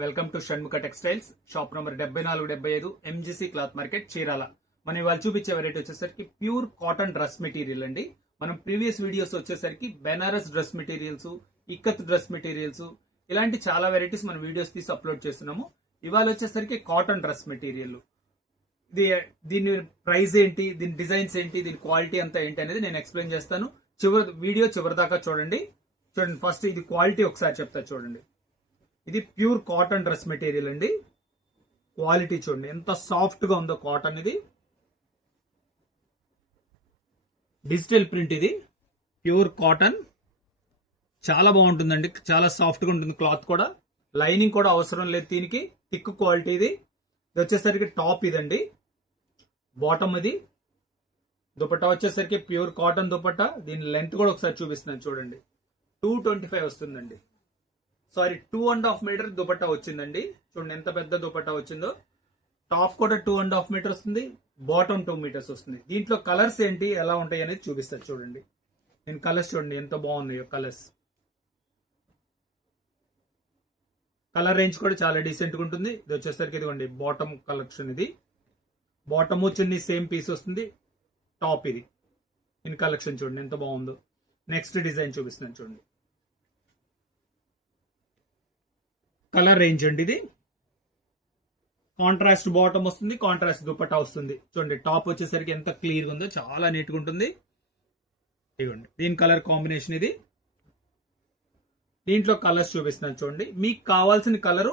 Welcome to Shanmukha textiles. Shop number 7475 MGC cloth market, Chirala. మనం ఇవాళ చూపించే వెరైటీ వచ్చేసరికి ప్యూర్ కాటన్ డ్రెస్ మెటీరియల్ అండి. మనం ప్రీవియస్ వీడియోస్ వచ్చేసరికి Banaras dress materials, Ikat dress materials, ఇలాంటి చాలా వెరైటీస్ మనం వీడియోస్ తీసి అప్లోడ్ చేస్తున్నాము. ఇవాళ వచ్చేసరికి కాటన్ డ్రెస్ మెటీరియల్. దీని ప్రైస్ ఏంటి, దీని డిజైన్స్ ఏంటి, దీని క్వాలిటీ అంతా ఏంటి అనేది నేను ఎక్స్ప్లెయిన్ చేస్తాను. వీడియో చివరి దాకా చూడండి. ఫస్ట్ ఇది క్వాలిటీ ఒకసారి చెప్తా చూడండి. ఇది ప్యూర్ కాటన్ డ్రెస్ మెటీరియల్ అండి. క్వాలిటీ చూడండి ఎంత సాఫ్ట్ గా ఉందో కాటన్. ఇది డిజిటల్ ప్రింట్, ఇది ప్యూర్ కాటన్. చాలా బాగుంటుందండి, చాలా సాఫ్ట్ గా ఉంటుంది. క్లాత్ కూడా, లైనింగ్ కూడా అవసరం లేదు దీనికి. థిక్ క్వాలిటీ ఇది. ఇది వచ్చేసరికి టాప్ ఇదండి. బాటమ్ ఇది. దుపట్టా వచ్చేసరికి ప్యూర్ కాటన్ దుపట్టా. దీని లెంత్ కూడా ఒకసారి చూపిస్తున్నాను చూడండి. 225 వస్తుందండి. సారీ, 2.5 మీటర్ దుపట్టా వచ్చిందండి. చూడండి ఎంత పెద్ద దుపట్టా వచ్చిందో. టాప్ కూడా 2.5 మీటర్ వస్తుంది, బాటమ్ 2 మీటర్స్ వస్తుంది. దీంట్లో కలర్స్ ఏంటి, ఎలా ఉంటాయి అనేది చూపిస్తారు చూడండి. నేను కలర్స్ చూడండి ఎంత బాగున్నాయో కలర్స్. కలర్ రేంజ్ కూడా చాలా డీసెంట్ గా ఉంటుంది. ఇది వచ్చేసరికి ఇదిగోండి బాటమ్ కలెక్షన్. ఇది బాటమ్ చిన్ని సేమ్ పీస్ వస్తుంది. టాప్ ఇది. దీని కలెక్షన్ చూడండి ఎంత బాగుందో. నెక్స్ట్ డిజైన్ చూపిస్తున్నాను చూడండి. కలర్ రేంజ్ అండి ఇది. కాంట్రాస్ట్ బాటమ్ వస్తుంది, కాంట్రాస్ట్ దుపట్టా వస్తుంది. చూడండి టాప్ వచ్చేసరికి ఎంత క్లియర్ గా ఉందో, చాలా నీట్ గా ఉంటుంది. ఇదిగోండి దీని కలర్ కాంబినేషన్ ఇది. దీంట్లో కలర్స్ చూపిస్తున్నాను చూడండి. మీకు కావాల్సిన కలరు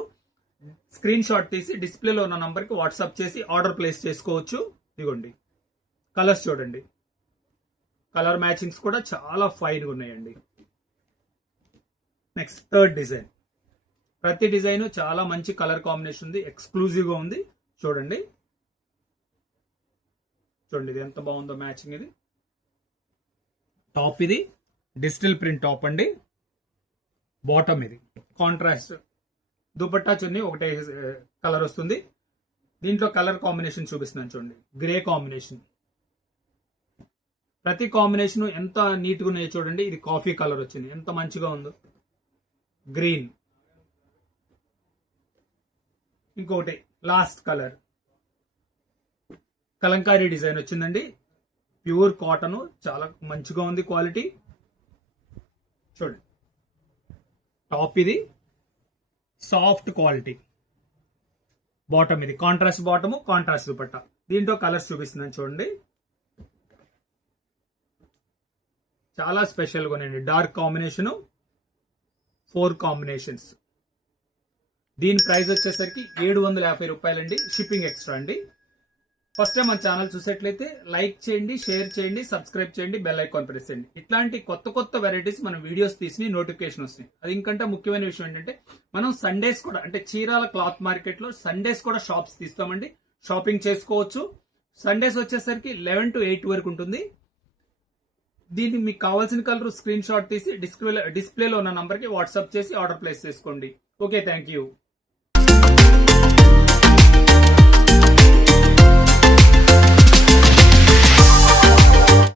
స్క్రీన్ షాట్ తీసి డిస్ప్లేలో ఉన్న నంబర్ కి వాట్సాప్ చేసి ఆర్డర్ ప్లేస్ చేసుకోవచ్చు. ఇదిగోండి కలర్స్ చూడండి. కలర్ మ్యాచింగ్స్ కూడా చాలా ఫైన్ గా ఉన్నాయండి. Next third design. ప్రతి డిజైన్ చాలా మంచి కలర్ కాంబినేషన్ ఉంది, ఎక్స్క్లూజివ్ గా ఉంది. చూడండి చూడండి ఇది ఎంత బాగుందో మ్యాచింగ్. ఇది టాప్, ఇది డిజిటల్ ప్రింట్ టాప్ అండి. బాటమ్ ఇది కాంట్రాస్ట్ దుపట్టా చున్నీ ఒకటే కలర్ వస్తుంది. దీంట్లో కలర్ కాంబినేషన్ చూపిస్తున్నాను చూడండి. Grey combination. ప్రతి కాంబినేషన్ ఎంత నీట్ గా ఉన్నాయో చూడండి. ఇది కాఫీ కలర్ వచ్చింది, ఎంత మంచిగా ఉందో. గ్రీన్. ఇంకొకటి లాస్ట్ కలర్ కలంకారీ డిజైన్ వచ్చిందండి. ప్యూర్ కాటన్, చాలా మంచిగా ఉంది క్వాలిటీ. చూడండి టాప్ ఇది సాఫ్ట్ క్వాలిటీ. బాటమ్ ఇది కాంట్రాస్ట్ బాటము, కాంట్రాస్ట్ దుపట్టా. దీంట్లో కలర్స్ చూపిస్తున్నాను చూడండి. చాలా స్పెషల్ గా ఉన్నాయండి. Dark combination, 4 combinations. దీని ప్రైస్ వచ్చేసరికి 750 రూపాయలండి. షిప్పింగ్ ఎక్స్ట్రా అండి. ఫస్ట్ టైం మన ఛానల్ చూసేట్లయితే లైక్ చేయండి, షేర్ చేయండి, సబ్స్క్రైబ్ చేయండి, బెల్ ఐకాన్ ప్రెస్ చేయండి. ఇట్లాంటి కొత్త కొత్త వెరైటీస్ మనం వీడియోస్ తీసి నోటిఫికేషన్ వస్తాయి. అది ఇంకంటే ముఖ్యమైన విషయం ఏంటంటే మనం సండేస్ కూడా, అంటే చీరాల క్లాత్ మార్కెట్ లో సండేస్ కూడా షాప్స్ తీస్తామండి. షాపింగ్ చేసుకోవచ్చు. సండేస్ వచ్చేసరికి 11 to 8 వరకు ఉంటుంది. దీనికి మీకు కావాల్సిన కలర్ స్క్రీన్ షాట్ తీసి డిస్ప్లేలో ఉన్న నంబర్ కి వాట్సాప్ చేసి ఆర్డర్ ప్లేస్ చేసుకోండి. Okay, thank you.